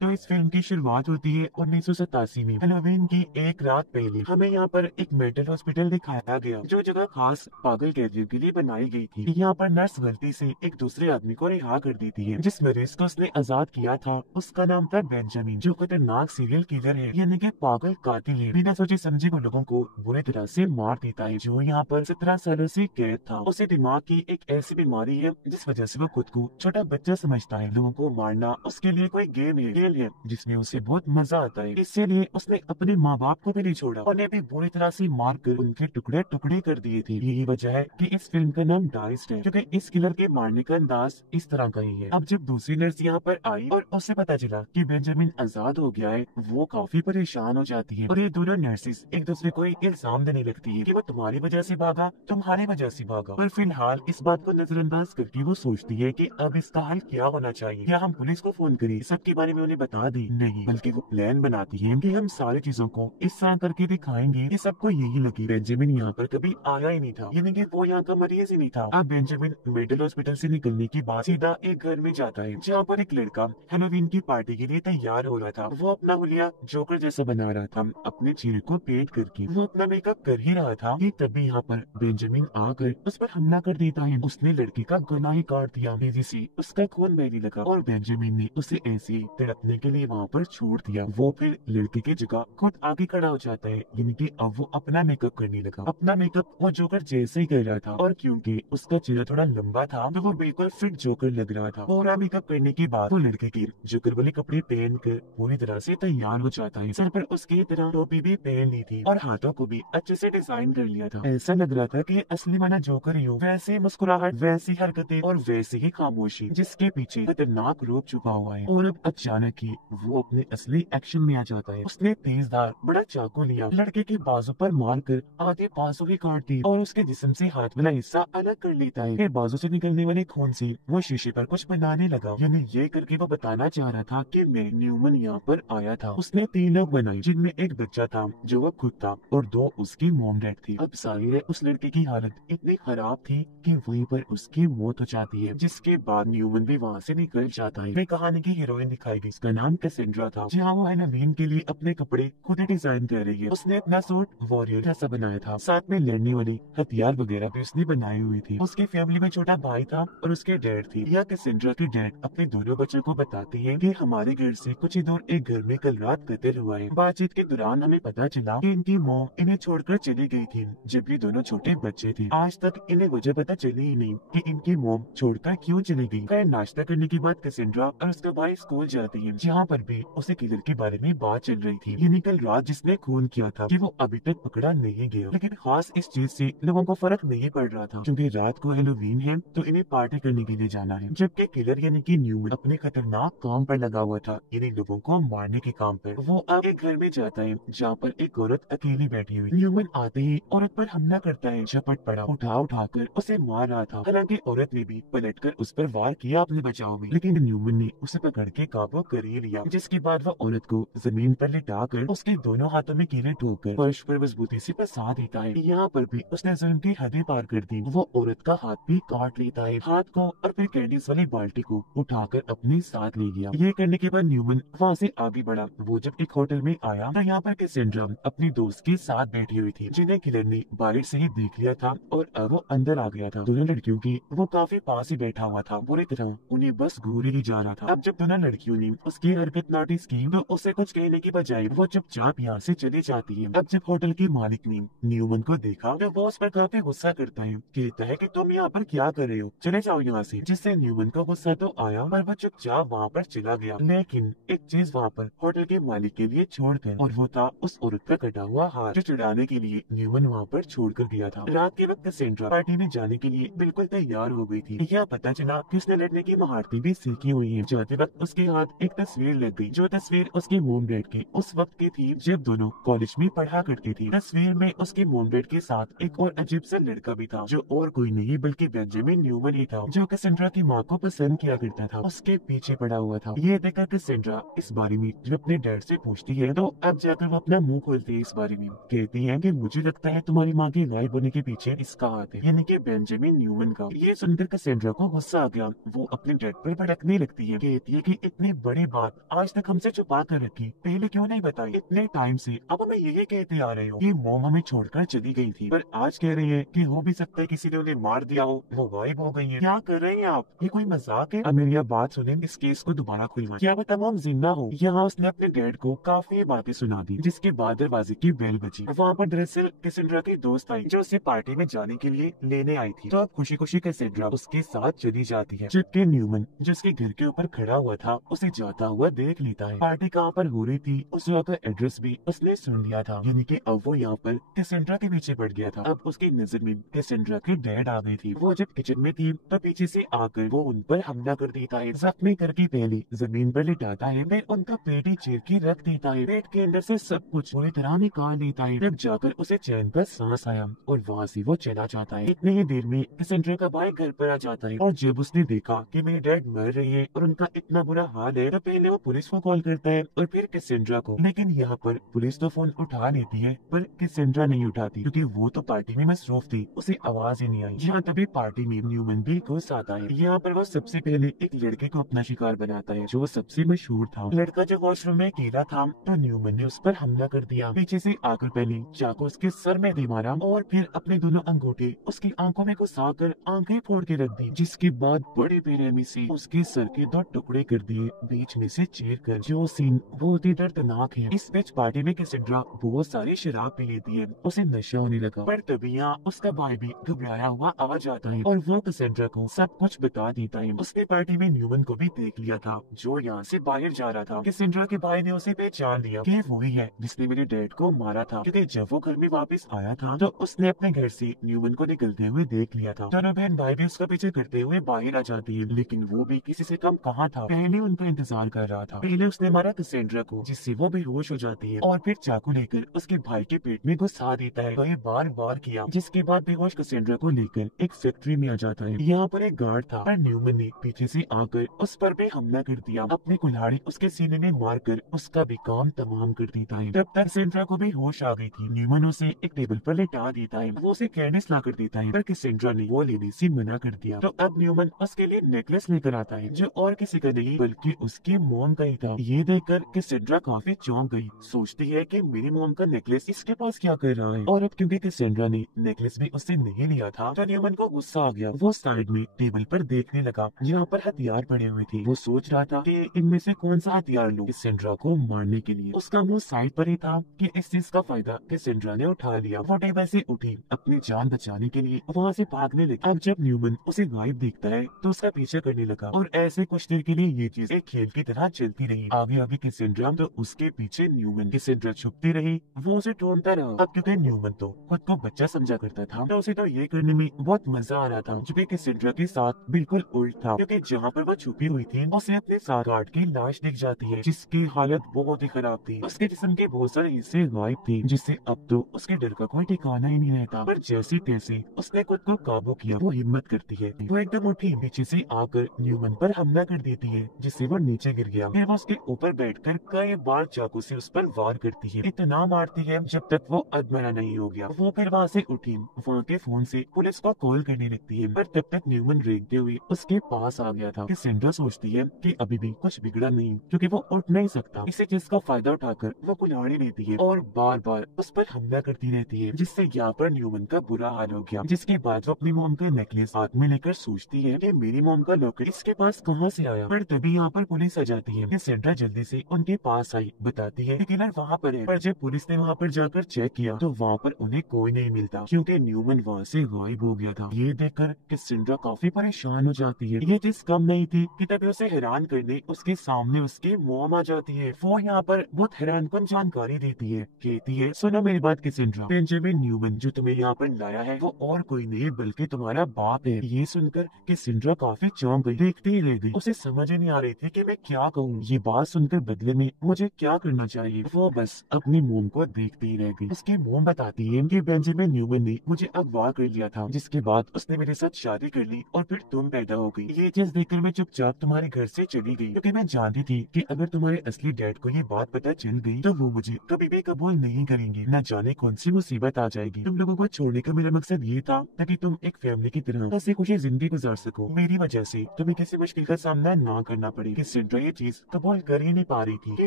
तो इस फिल्म की शुरुआत होती है 1987 में। हैलोवीन की एक रात पहले हमें यहाँ पर एक मेंटल हॉस्पिटल दिखाया गया, जो जगह खास पागल कैदियों के लिए बनाई गई थी। यहाँ पर नर्स गलती से एक दूसरे आदमी को रिहा कर देती है। जिस मरीज को उसने आजाद किया था उसका नाम था बेंजामिन, जो खतरनाक सीरियल किलर है, यानी कि पागल कातिल है। बिना सोचे समझे वो लोगों को बुरी तरह से मार देता है। जो यहाँ पर 17 सालों से कैद था, उसे दिमाग की एक ऐसी बीमारी है जिस वजह से वो खुद को छोटा बच्चा समझता है। लोगों को मारना उसके लिए कोई गेम है, खेल है जिसमें उसे बहुत मजा आता है। इसीलिए उसने अपने माँ बाप को भी नहीं छोड़ा, उन्हें भी बुरी तरह से मार कर उनके टुकड़े टुकड़े कर दिए थे। यही वजह है कि इस फिल्म का नाम डाइस्ट है, क्योंकि इस किलर के मारने का अंदाज इस तरह का ही है। अब जब दूसरी नर्स यहाँ पर आई और उसे पता चला कि बेंजामिन आजाद हो गया है, वो काफी परेशान हो जाती है और ये दोनों नर्सेस एक दूसरे को एक इल्जाम देने लगती है कि वो तुम्हारी वजह से भागा, तुम्हारी वजह से भागा। पर फिलहाल इस बात को नजरअंदाज करके वो सोचती है कि अब इसका हल क्या होना चाहिए। क्या हम पुलिस को फोन करें, सबके बारे में उन्हें बता दें? नहीं, बल्कि वो प्लान बनाती है कि हम सारी चीजों को इस तरह करके दिखाएंगे कि सबको यही लगे बेंजामिन यहाँ पर कभी आया ही नहीं था, यानी कि वो यहाँ का मरीज ही नहीं था। अब बेंजामिन मेंटल हॉस्पिटल से निकलने के बाद सीधा एक घर में जाता है, जहाँ पर एक लड़का हैलोवीन की पार्टी के लिए तैयार हो रहा था। वो अपना हुलिया जोकर जैसा बना रहा था, अपने चेहरे को पेंट करके। वो अपना मेकअप कर ही रहा था कि तभी यहाँ पर बेंजामिन आकर उस पर हमला कर देता है। उसने लड़के का गला ही काट दिया, तेजी से उसका खून बहने लगा और बेंजामिन ने उसे ऐसे ही तड़पने के लिए वहाँ पर छोड़ दिया। वो फिर लड़के की जगह खुद आगे खड़ा हो जाता है, यानी कि अब वो अपना मेकअप करने लगा। अपना मेकअप वो जोकर जैसे ही कर रहा था, और क्योंकि उसका चेहरा थोड़ा लंबा था तो वो बिल्कुल फिट जोकर लग रहा था। पूरा मेकअप करने के बाद वो लड़के के जोकर वाले कपड़े पहन कर पूरी तरह से तैयार हो जाता है। सर पर उसकी तरह टोपी भी पहन ली थी और हाथों को भी अच्छे से डिजाइन कर लिया था। ऐसा लग रहा था कि असली वाला जोकर ही हो। वैसे मुस्कुराहट, वैसी हरकतें और वैसी ही खामोशी, जिसके पीछे खतरनाक रूप छुपा हुआ है। और अब अचानक ही वो अपने असली एक्शन में आ जाता है। उसने तेजधार बड़ा चाकू लिया, लड़के के बाजू पर मारकर आधे बाजू ही काट दी और उसके जिस्म से हाथ वाला हिस्सा अलग कर लेता है। फिर बाजू से निकलने वाले खून से वो शीशे पर कुछ बनाने लगा, यानी ये करके वो बताना चाह रहा था कि मैं न्यूमन यहाँ पर आया था। उसने 3 लोग बनाए, जिनमें एक बच्चा था जो वो खुद था और 2 उसकी मॉम डैड थी। अब जाहिर है उस लड़के की हालत इतनी खराब थी कि वहीं पर उसकी मौत हो जाती है, जिसके बाद न्यूमन भी वहाँ से निकल जाता है। वे कहानी की हीरोइन दिखाई गई, उसका नाम कैसेंड्रा था। जहाँ वो हैलोवीन के लिए अपने कपड़े खुद ही डिजाइन कर रही है। उसने अपना सूट वॉरियर जैसा बनाया था, साथ में लड़ने वाली हथियार वगैरह भी उसने बनाए हुए थे। उसकी फैमिली में छोटा भाई था और उसके डैड थी। यह कैसेंड्रा के डैड अपने दोनों बच्चों को बताते हैं कि हमारे घर से कुछ ही दूर एक घर में कल रात कत्ल हुआ है। बातचीत के दौरान हमें पता चला कि इनकी मॉम इन्हें छोड़कर चली गई थी जब ये दोनों छोटे बच्चे थे। आज तक इन्हें वजह पता चली ही नहीं कि इनकी मॉम छोड़कर क्यों चली गई। खैर, नाश्ता करने के बाद कैसेंड्रा और उसका भाई स्कूल जाती है, जहाँ पर भी उसे किलर के बारे में बात चल रही थी, यानी कल रात जिसने खून किया था कि वो अभी तक पकड़ा नहीं गया। लेकिन खास इस चीज से लोगों को फर्क नहीं पड़ रहा था, क्योंकि रात को हैलोवीन है तो इन्हें पार्टी करने के लिए जाना है। जबकि किलर यानी कि न्यूमन अपने खतरनाक काम पर लगा हुआ था, यानी लोगों को मारने के काम पर। वो अब एक घर में जाता है जहाँ पर एक औरत अकेली बैठी हुई। न्यूमन आते ही औरत पर हमला करता है, झपट पड़ा, उठाकर उसे मार रहा था। हालांकि औरत ने भी पलटकर उस पर वार किया अपने बचाव में, लेकिन न्यूमन ने उसे पकड़ के काबू कर ही लिया। जिसके बाद वो औरत को जमीन पर लिटाकर उसके दोनों हाथों में कीलें ठोककर फर्श पर मजबूती से फंसा देता है। यहाँ पर भी उसने जुल्म की हदें पार कर दी। वो औरत का हाथ भी काट लेता है, हाथ को, और फिर कैंडीज वाली बाल्टी को उठाकर अपने साथ ले गया। ये करने के बाद न्यूमन वहाँ से आगे बढ़ा। वो जब एक होटल में आया तो यहाँ पर कैसेंड्रा अपनी दोस्त के साथ बैठी हुई थी, जिन्हें किलर ने बाहर से ही देख लिया था और अब वो अंदर आ गया था। दोनों लड़कियों की वो काफी पास ही बैठा हुआ था, बुरी तरह उन्हें बस घूर ही जा रहा था। अब जब दोनों लड़कियों ने उसकी हरकत नोटिस की तो उसे कुछ कहने की बजाय वो चुपचाप यहाँ से चली जाती है। अब जब होटल के मालिक ने न्यूमन को देखा तो वो उस पर काफी गुस्सा करता है, कहता है कि तुम यहाँ पर क्या कर रहे हो, चले जाओ यहाँ से। जिससे न्यूमन को गुस्सा तो आया, पर वो चुपचाप वहाँ पर चला गया। लेकिन एक चीज वहाँ पर होटल के मालिक के लिए छोड़ कर, और वो था उस औरत का कटा हुआ हाथ, जो चुराने के लिए न्यूमन वहाँ पर छोड़ कर गया था। रात के वक्त कैसेंड्रा पार्टी में जाने के लिए बिल्कुल तैयार हो गई थी। यह पता चला कि उसने लड़ने की महारतें भी सीखी हुई है। जाते वक्त उसके हाथ एक तस्वीर लग गई, जो तस्वीर उसके मोम डैड की उस वक्त की थी जब दोनों कॉलेज में पढ़ा करती थी। तस्वीर में उसके मोम डैड के साथ एक और अजीब सा लड़का भी था, जो और कोई नहीं बल्कि बेंजामिन न्यूमन ही था, जो कैसेंड्रा की माँ को पसंद किया करता था। उसके पीछे पड़ा हुआ था। ये देखकर कैसेंड्रा इस बारे में जब अपने डैड से पूछती है तो अब जाकर वो अपना मुंह खोलती है। इस बारे में कहती है कि मुझे लगता है तुम्हारी माँ के गायब होने के पीछे इसका हाथ है, यानी कि बेंजामिन न्यूमन का। ये सुनकर कैसेंड्रा को गुस्सा आ गया। वो अपने डैड पर भड़कने लगती है, कहती है कि इतने बड़े ये बात आज तक हमसे छुपा कर रखी, पहले क्यों नहीं बताई? इतने टाइम से अब हमें यही कहते आ रहे हो कि मॉम हमें छोड़कर चली गई थी, पर आज कह रही है कि हो भी सकता है किसी ने उन्हें मार दिया हो, वो गायब हो गई है। क्या कर रहे हैं आप? ये कोई मजाक है? अब मेरी यह बात सुने, इस केस को दोबारा खुलवा, क्या पता मॉम जिंदा हो। यहाँ उसने अपने डैड को काफी बातें सुना दी, जिसके बाद दरवाजे की बेल बजी। वहाँ पर दरअसल कैसेंड्रा की दोस्त आई जो उसे पार्टी में जाने के लिए लेने आई थी। तो अब खुशी खुशी कैसेंड्रा उसके साथ चली जाती है, जबकि न्यूमन जो उसके घर के ऊपर खड़ा हुआ था उसे जाता हुआ देख लेता है। पार्टी कहाँ पर हो रही थी उस जगह का एड्रेस भी उसने सुन लिया था, यानी कि अब वो यहाँ पर कैसेंड्रा के पीछे पड़ गया था। अब उसकी नजर में कैसेंड्रा की डैड आ गई थी। वो जब किचन में थी तो पीछे से आकर वो उन पर हमला कर देता है, जख्मी करके पहले जमीन पर लिटाता है, फिर उनका पेट ही चीर के रख देता है, पेट के अंदर से सब कुछ पूरी तरह निकाल लेता है। जब जाकर उसे चैन का सांस आया और वहाँ से वो चला जाता है। इतनी ही देर में कैसेंड्रा का भाई घर पर आ जाता है और जब उसने देखा कि मेरी डैड मर रही है और उनका इतना बुरा हाल है, तो पहले वो पुलिस को कॉल करता है और फिर कैसेंड्रा को। लेकिन यहाँ पर पुलिस तो फोन उठा लेती है पर कैसेंड्रा नहीं उठाती, क्योंकि वो तो पार्टी में मसरूफ थी, उसे आवाज ही नहीं आई। यहाँ तभी पार्टी में न्यूमन भी घुस आता है। यहाँ पर वो सबसे पहले एक लड़के को अपना शिकार बनाता है जो सबसे मशहूर था। लड़का जो वॉशरूम में अकेला था तो न्यूमन ने उस पर हमला कर दिया, पीछे से आकर पहले चाकू उसके सर में दे मारा और फिर अपने दोनों अंगूठे उसकी आंखों में घुसा कर आंखें फोड़ के रख दी, जिसके बाद बड़े बेरहमी से उसके सर के 2 टुकड़े कर दिए, बीच में से चीर कर। जो सीन बहुत ही दर्दनाक है। इस बीच पार्टी में कैसेंड्रा बहुत सारी शराब पी लेती है, उसे नशा होने लगा। पर तभी यहाँ उसका भाई भी घबराया हुआ आ जाता है और वो कैसेंड्रा को सब कुछ बता देता है। उसने पार्टी में न्यूमन को भी देख लिया था जो यहाँ से बाहर जा रहा था। कैसेंड्रा के भाई ने उसे पहचान लिया कि वही है जिसने मेरे डैड को मारा था, क्योंकि जब वो घर में वापस आया था तो उसने अपने घर से न्यूमन को निकलते हुए देख लिया था। दोनों बहन भाई भी उसका पीछे करते हुए बाहर आ जाती है, लेकिन वो भी किसी से कम कहाँ था, पहले उनका इंतजार कर रहा था। पहले उसने मारा कैसेंड्रा को, जिससे वो बेहोश हो जाती है और फिर चाकू लेकर उसके भाई के पेट में घुसा देता है। तो ये बार बार किया, जिसके बाद बेहोश कैसेंड्रा को लेकर एक फैक्ट्री में आ जाता है। यहाँ पर एक गार्ड था पर न्यूमन ने पीछे से आकर उस पर भी हमला कर दिया, अपनी कुल्हाड़ी उसके सीने में मारकर उसका भी काम तमाम कर देता है। तब तक सेंड्रा को भी होश आ गई थी। न्यूमन उसे एक टेबल पर लेटा देता है, वो उसे कैंडिस ला कर देता है, पर कैसेंड्रा ने वो लेने से मना कर दिया। तो अब न्यूमन उसके लिए नेकलेस लेकर आता है जो और किसी का नहीं बल्कि उसके मोम का ही था। ये देखकर कैसेंड्रा काफी चौंक गई, सोचती है कि मेरी मोम का नेकलेस इसके पास क्या कर रहा है। और अब क्योंकि कैसेंड्रा ने नेकलेस भी उससे नहीं लिया था तो न्यूमन को गुस्सा आ गया। वो साइड में टेबल पर देखने लगा जहाँ पर हथियार पड़े हुए थे। वो सोच रहा था कि इनमें से कौन सा हथियार लूं कैसेंड्रा को मारने के लिए। उसका मुंह साइड पर ही था कि इस चीज का फायदा कैसेंड्रा ने उठा लिया। वो टेबल से उठी अपनी जान बचाने के लिए वहाँ से भागने लगी। अब जब न्यूमन उसे गायब देखता है तो उसका पीछा करने लगा और ऐसे कुछ देर के लिए ये चीज एक खेल की तरह चलती रही। आगे आगे कैसेंड्रा तो उसके पीछे न्यूमन। कैसेंड्रा छुपती रही, वो उसे ढूंढता रहा। अब क्योंकि न्यूमन तो खुद को बच्चा समझा करता था तो उसे तो ये करने में बहुत मजा आ रहा था, जो कि कैसेंड्रा के साथ बिल्कुल उल्ट था, क्योंकि जहाँ पर वो छुपी हुई थी उसे अपने साथ गार्ड की लाश दिख जाती है जिसकी हालत बहुत ही खराब थी। उसके जिस्म के बहुत सारे हिस्से गायब थे, जिससे अब तो उसके डर का कोई ठिकाना ही नहीं रहता। पर जैसे तैसे उसने खुद को काबू किया। वो हिम्मत करती है, वो एकदम उठी, पीछे से आकर न्यूमन पर हमला कर देती है जिससे वो नीचे गिर गया। फिर वो उसके ऊपर बैठकर कई बार चाकू से उस पर वार करती है, इतना मारती है जब तक वो अधमरा नहीं हो गया। वो फिर वहाँ से उठी, वहाँ के फोन से पुलिस को कॉल करने लगती है, पर तब तक न्यूमन रेंगते हुए उसके पास आ गया था। कैसेंड्रा सोचती है कि अभी भी कुछ बिगड़ा नहीं, क्योंकि वो उठ नहीं सकता। इसी चीज का फायदा उठाकर वो कुल्हाड़ी लेती है और बार बार उस पर हमला करती रहती है, जिससे यहाँ पर न्यूमन का बुरा हाल हो गया। जिसके बाद वो अपनी मोम का नेकलेस हाथ में लेकर सोचती है कि मेरी मोम का लॉकेट इसके पास कहाँ से आया। पर तभी यहाँ पर पुलिस आ जाती है। कैसेंड्रा जल्दी से उनके पास आई, बताती है कि किलर वहाँ पर है। पर जब पुलिस ने वहाँ पर जाकर चेक किया तो वहाँ पर उन्हें कोई नहीं मिलता, क्योंकि न्यूमन वहाँ से गायब हो गया था। ये देखकर कैसेंड्रा काफी परेशान हो जाती है। ये चीज कम नहीं थी कि तभी उसे हैरान करने उसके सामने उसकी मोम आ जाती है। वो यहाँ पर बहुत हैरानकुन जानकारी देती है, कहती है सुनो मेरी बात कैसेंड्रा, बेंजामिन न्यूमन जो तुम्हें यहाँ पर लाया है वो और कोई नहीं बल्कि तुम्हारा बाप है। ये सुनकर कैसेंड्रा काफी चौंक गई, देखती ही रह गई। उसे समझ ही नहीं आ रही थी कि मैं क्या कहूँ। ये बात सुनकर बदले में मुझे क्या करना चाहिए। वो बस अपनी मोम को देखती ही रह गई। उसकी मोम बताती है कि बेंजामिन न्यूमन ने मुझे अगवा कर लिया था, जिसके बाद उसने मेरे साथ शादी कर ली और फिर तुम पैदा हो गई। ये चीज देखकर मैं चुपचाप तुम्हारे घर से चली गई, क्योंकि मैं जानती थी कि अगर तुम्हारे असली डैड को ये बात पता चल गई तो वो मुझे कभी भी कबूल नहीं करेंगे। न जाने कौन सी मुसीबत आ जाएगी। तुम लोगों को छोड़ने का मेरा मकसद ये था ताकि तुम एक फैमिली की तरह हंसी खुशी जिंदगी गुजार सको। मेरी वजह से तुम्हें किसी मुश्किल का सामना ना करना पड़े। कैसेंड्रा तो ये चीज कबूल कर ही नहीं पा रही थी कि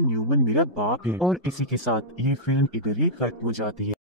न्यूमन मेरा बाप है। और इसी के साथ ये फिल्म इधर ही खत्म हो जाती है।